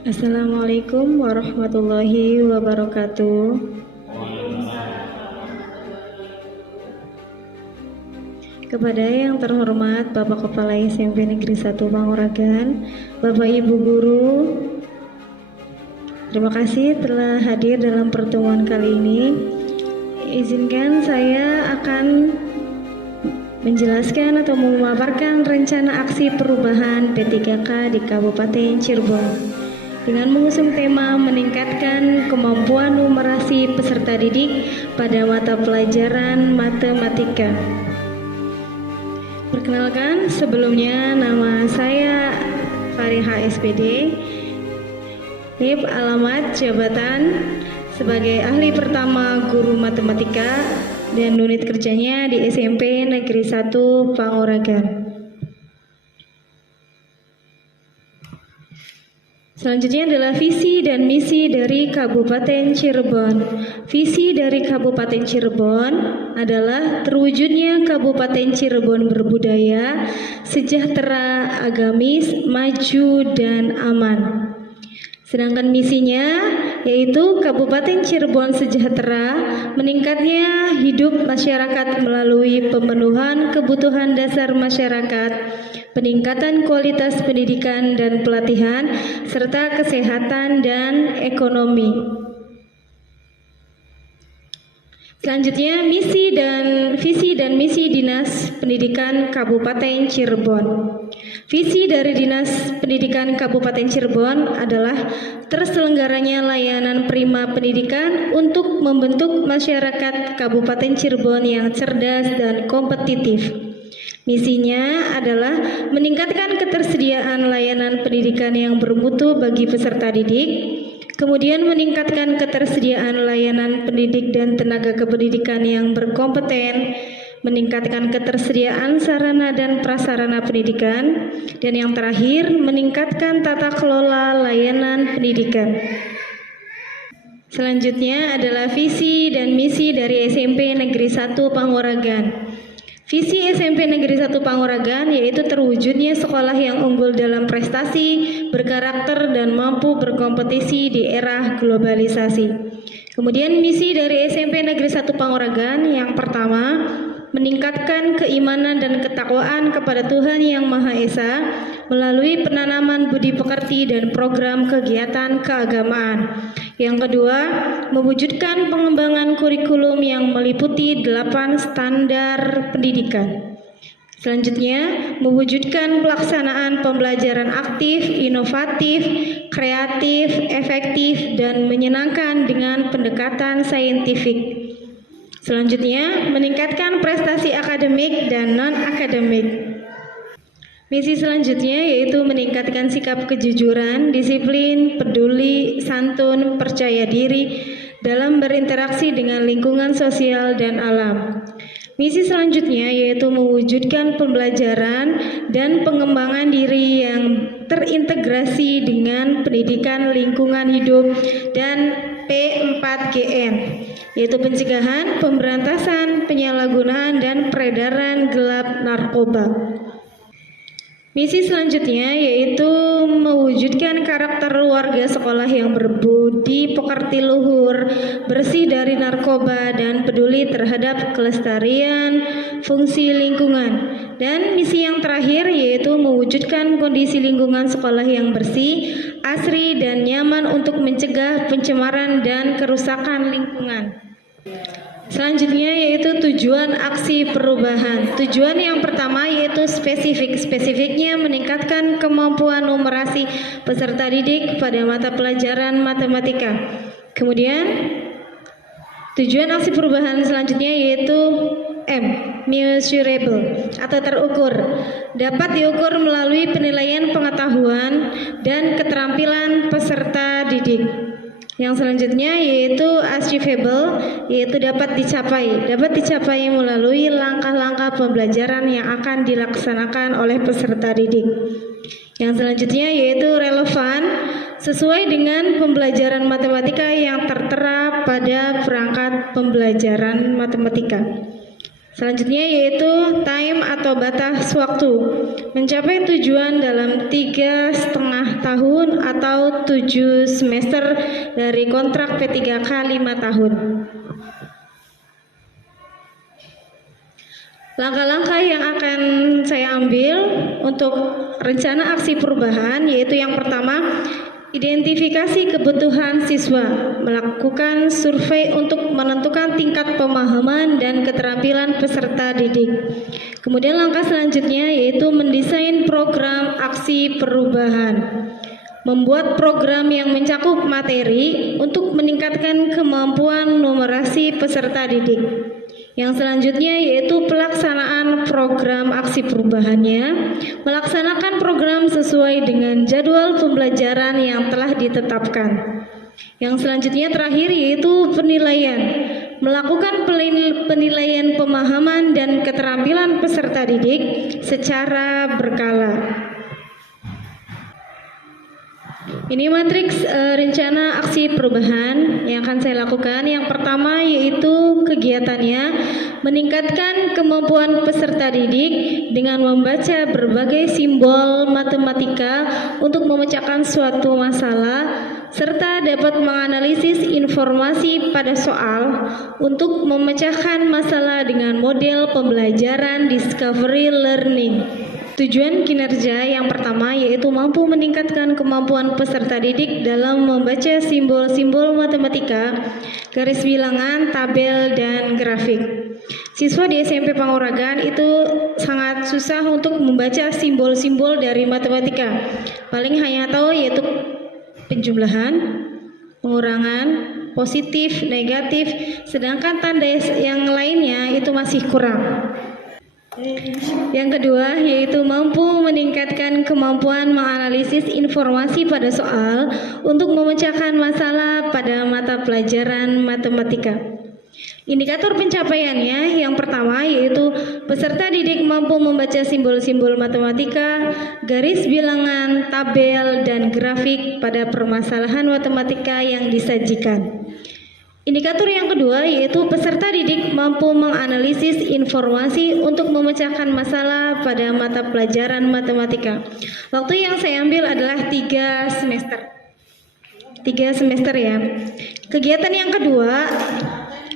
Assalamualaikum warahmatullahi wabarakatuh. Kepada yang terhormat Bapak Kepala SMP Negeri 1 Panguragan, Bapak Ibu Guru, terima kasih telah hadir dalam pertemuan kali ini. Izinkan saya akan menjelaskan atau memaparkan rencana aksi perubahan P3K di Kabupaten Cirebon dengan mengusung tema meningkatkan kemampuan numerasi peserta didik pada mata pelajaran matematika. Perkenalkan, sebelumnya nama saya Fariha SPD, NIP alamat jabatan sebagai ahli pertama guru matematika dan unit kerjanya di SMP Negeri 1 Panguragan. Selanjutnya adalah visi dan misi dari Kabupaten Cirebon. Visi dari Kabupaten Cirebon adalah terwujudnya Kabupaten Cirebon berbudaya, sejahtera, agamis, maju, dan aman. Sedangkan misinya yaitu Kabupaten Cirebon sejahtera, meningkatnya hidup masyarakat melalui pemenuhan kebutuhan dasar masyarakat, peningkatan kualitas pendidikan dan pelatihan, serta kesehatan dan ekonomi. Selanjutnya, visi dan misi Dinas Pendidikan Kabupaten Cirebon. Visi dari Dinas Pendidikan Kabupaten Cirebon adalah terselenggaranya layanan prima pendidikan untuk membentuk masyarakat Kabupaten Cirebon yang cerdas dan kompetitif. Misinya adalah meningkatkan ketersediaan layanan pendidikan yang bermutu bagi peserta didik, kemudian meningkatkan ketersediaan layanan pendidik dan tenaga kependidikan yang berkompeten, meningkatkan ketersediaan sarana dan prasarana pendidikan, dan yang terakhir, meningkatkan tata kelola layanan pendidikan. Selanjutnya adalah visi dan misi dari SMP Negeri 1 Panguragan. Visi SMP Negeri 1 Panguragan yaitu terwujudnya sekolah yang unggul dalam prestasi, berkarakter, dan mampu berkompetisi di era globalisasi. Kemudian misi dari SMP Negeri 1 Panguragan yang pertama, meningkatkan keimanan dan ketakwaan kepada Tuhan Yang Maha Esa melalui penanaman budi pekerti dan program kegiatan keagamaan. Yang kedua, mewujudkan pengembangan kurikulum yang meliputi 8 standar pendidikan. Selanjutnya, mewujudkan pelaksanaan pembelajaran aktif, inovatif, kreatif, efektif, dan menyenangkan dengan pendekatan saintifik. Selanjutnya, meningkatkan prestasi akademik dan non-akademik. Misi selanjutnya yaitu meningkatkan sikap kejujuran, disiplin, peduli, santun, percaya diri dalam berinteraksi dengan lingkungan sosial dan alam. Misi selanjutnya yaitu mewujudkan pembelajaran dan pengembangan diri yang terintegrasi dengan pendidikan lingkungan hidup dan P4GN, yaitu pencegahan, pemberantasan, penyalahgunaan, dan peredaran gelap narkoba. Misi selanjutnya yaitu mewujudkan karakter warga sekolah yang berbudi pekerti luhur, bersih dari narkoba, dan peduli terhadap kelestarian fungsi lingkungan. Dan misi yang terakhir yaitu mewujudkan kondisi lingkungan sekolah yang bersih, asri, dan nyaman untuk mencegah pencemaran dan kerusakan lingkungan. Selanjutnya yaitu tujuan aksi perubahan. Tujuan yang pertama yaitu spesifik. Spesifiknya meningkatkan kemampuan numerasi peserta didik pada mata pelajaran matematika. Kemudian tujuan aksi perubahan selanjutnya yaitu M, measurable atau terukur. Dapat diukur melalui penilaian pengetahuan dan keterampilan peserta didik. Yang selanjutnya yaitu achievable, yaitu dapat dicapai melalui langkah-langkah pembelajaran yang akan dilaksanakan oleh peserta didik. Yang selanjutnya yaitu relevan, sesuai dengan pembelajaran matematika yang tertera pada perangkat pembelajaran matematika. Selanjutnya yaitu time atau batas waktu, mencapai tujuan dalam 3,5 tahun atau 7 semester dari kontrak P3K 5 tahun. Langkah-langkah yang akan saya ambil untuk rencana aksi perubahan yaitu yang pertama, identifikasi kebutuhan siswa, melakukan survei untuk menentukan tingkat pemahaman dan keterampilan peserta didik. Kemudian langkah selanjutnya yaitu mendesain program aksi perubahan, membuat program yang mencakup materi untuk meningkatkan kemampuan numerasi peserta didik. Yang selanjutnya yaitu pelaksanaan program aksi perubahannya, melaksanakan program sesuai dengan jadwal pembelajaran yang telah ditetapkan. Yang selanjutnya terakhir yaitu penilaian, melakukan penilaian pemahaman dan keterampilan peserta didik secara berkala. Ini matriks rencana aksi perubahan yang akan saya lakukan. Yang pertama yaitu kegiatannya meningkatkan kemampuan peserta didik dengan membaca berbagai simbol matematika untuk memecahkan suatu masalah serta dapat menganalisis informasi pada soal untuk memecahkan masalah dengan model pembelajaran discovery learning. Tujuan kinerja yang pertama yaitu mampu meningkatkan kemampuan peserta didik dalam membaca simbol-simbol matematika, garis bilangan, tabel, dan grafik. Siswa di SMP Panguragan itu sangat susah untuk membaca simbol-simbol dari matematika. Paling hanya tahu yaitu penjumlahan, pengurangan, positif, negatif, sedangkan tanda yang lainnya itu masih kurang. Yang kedua yaitu mampu meningkatkan kemampuan menganalisis informasi pada soal untuk memecahkan masalah pada mata pelajaran matematika. Indikator pencapaiannya yang pertama yaitu peserta didik mampu membaca simbol-simbol matematika, garis bilangan, tabel, dan grafik pada permasalahan matematika yang disajikan. Indikator yang kedua yaitu peserta didik mampu menganalisis informasi untuk memecahkan masalah pada mata pelajaran matematika. Waktu yang saya ambil adalah 3 semester. 3 semester ya. Kegiatan yang kedua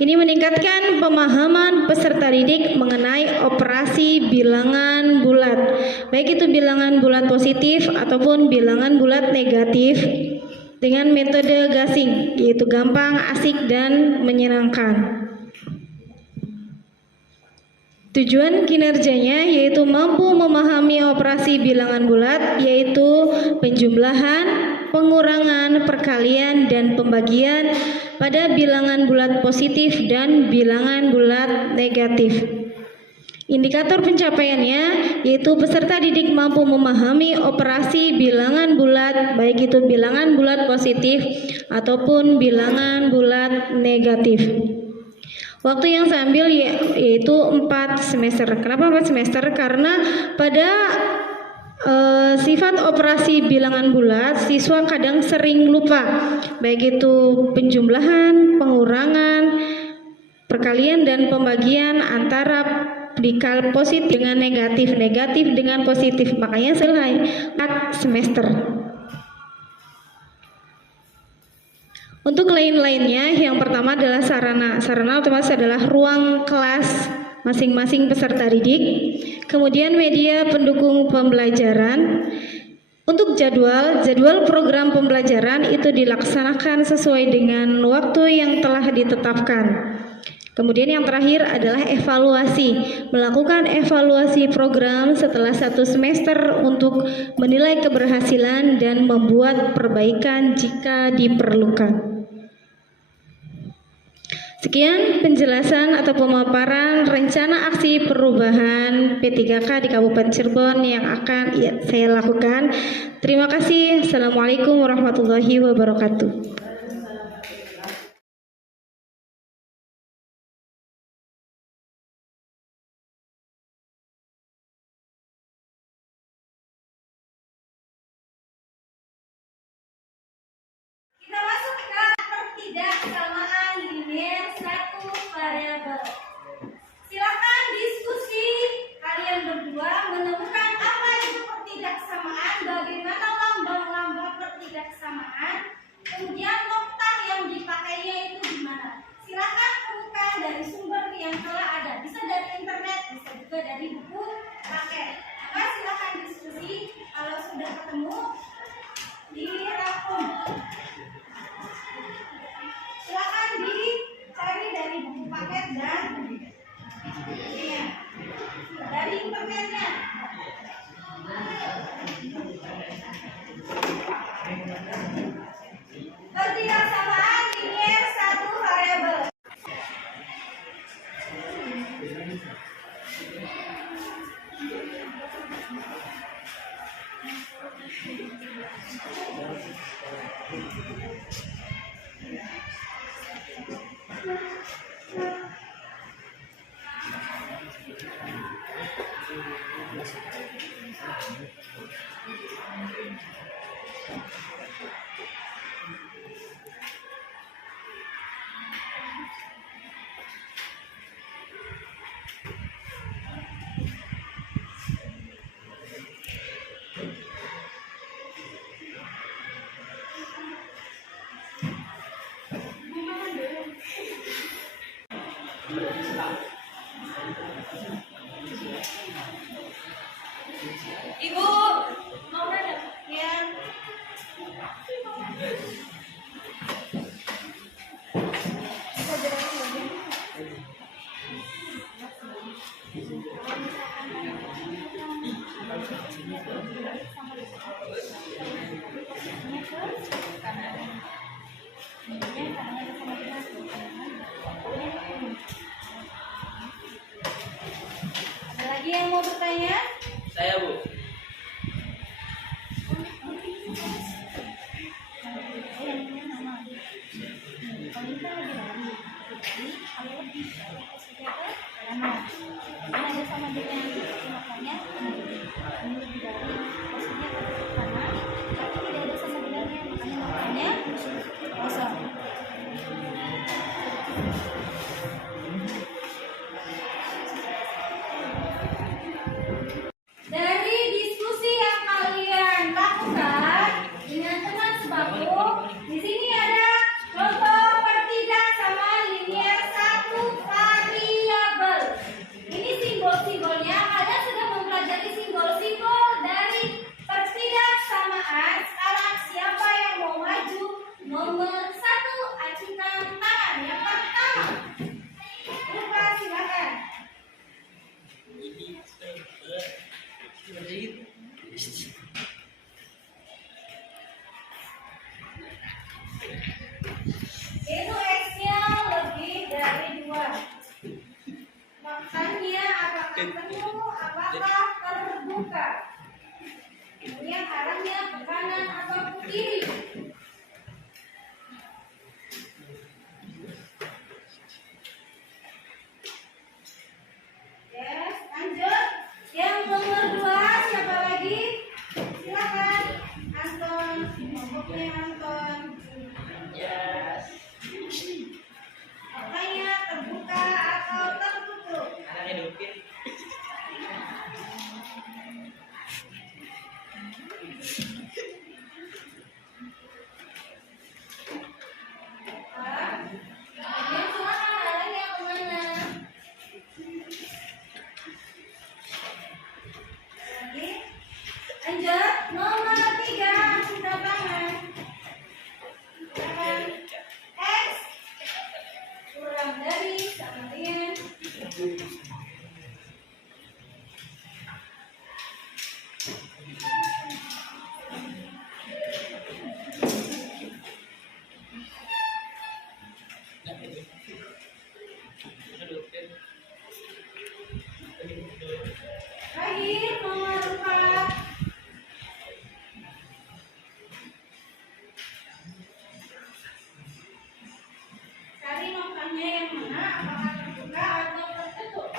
ini meningkatkan pemahaman peserta didik mengenai operasi bilangan bulat, baik itu bilangan bulat positif ataupun bilangan bulat negatif, dengan metode gasing, yaitu gampang, asik, dan menyenangkan. Tujuan kinerjanya yaitu mampu memahami operasi bilangan bulat, yaitu penjumlahan, pengurangan, perkalian, dan pembagian pada bilangan bulat positif dan bilangan bulat negatif. Indikator pencapaiannya yaitu peserta didik mampu memahami operasi bilangan bulat, baik itu bilangan bulat positif ataupun bilangan bulat negatif. Waktu yang saya ambil yaitu 4 semester. Kenapa 4 semester? Karena pada sifat operasi bilangan bulat siswa kadang sering lupa, baik itu penjumlahan, pengurangan, perkalian, dan pembagian antara dikal positif dengan negatif, negatif dengan positif. Makanya selesai 4 semester. Untuk lain-lainnya, yang pertama adalah sarana. Sarana otomatis adalah ruang kelas masing-masing peserta didik. Kemudian media pendukung pembelajaran. Untuk jadwal program pembelajaran itu dilaksanakan sesuai dengan waktu yang telah ditetapkan. Kemudian yang terakhir adalah evaluasi, melakukan evaluasi program setelah 1 semester untuk menilai keberhasilan dan membuat perbaikan jika diperlukan. Sekian penjelasan atau pemaparan rencana aksi perubahan P3K di Kabupaten Cirebon yang akan saya lakukan. Terima kasih. Assalamualaikum warahmatullahi wabarakatuh. Kita masuk ke ketidaksamaan linear satu variabel. Silakan di dari buku paket. Maka silakan diskusi. Kalau sudah ketemu, dirangkum. Silakan dicari dari buku paket dan dari internetnya. Ketidaksamaan linier satu variabel. Ibu, mau nanya? Ya. Ada lagi yang mau bertanya? Saya, Bu. Dari diskusi yang kalian lakukan dengan teman sebaku, di sini ada contoh pertidaksamaan linier satu variabel. Ini simbol-simbolnya. Kalian sudah mempelajari simbol-simbol dari pertidaksamaan. Sekarang siapa yang mau maju? Nomor 1, acungkan tangan. Yang pertama, buka silakan. Itu X-nya lebih dari 2. Makanya apakah penuh, apakah terbuka? Kemudian arahnya ke kanan atau ke kiri? Yes, lanjut. Yang nomor 2 siapa lagi? Silakan, Anton. Kelompoknya Anton. Yes. Makanya terbuka atau tertutup? Anaknya Dupin. Kemudian silakan arahnya kemana? Lagi. Lanjut. Nomor 3, angkat tangan. Silakan. X kurang dari sama dengan terakhir nomor 4. Cari notanya yang mana, apakah terbuka atau tertutup?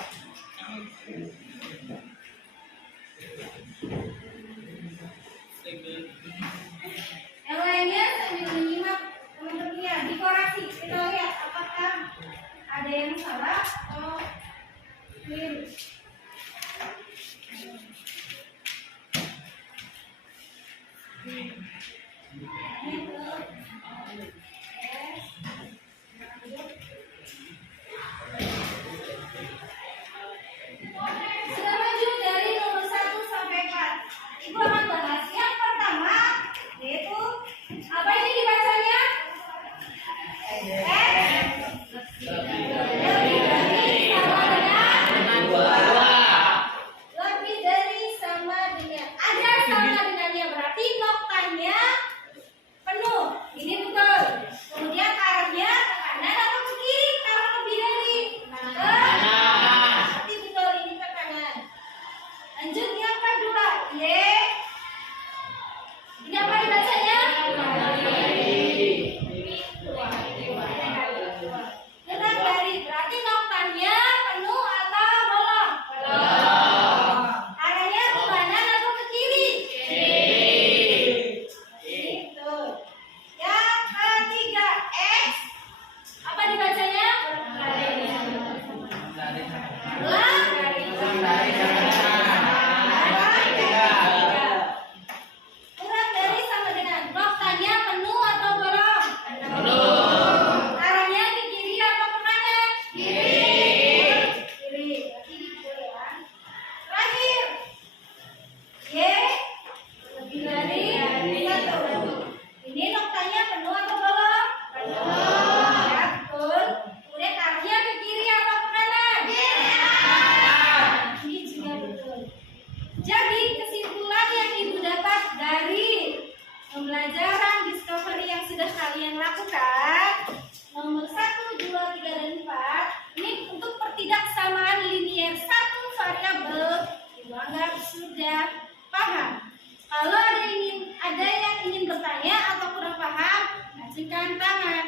Pancingkan tangan.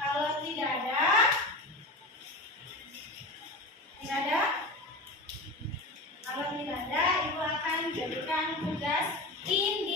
Kalau tidak ada, kalau tidak ada, ibu akan jadikan tugas in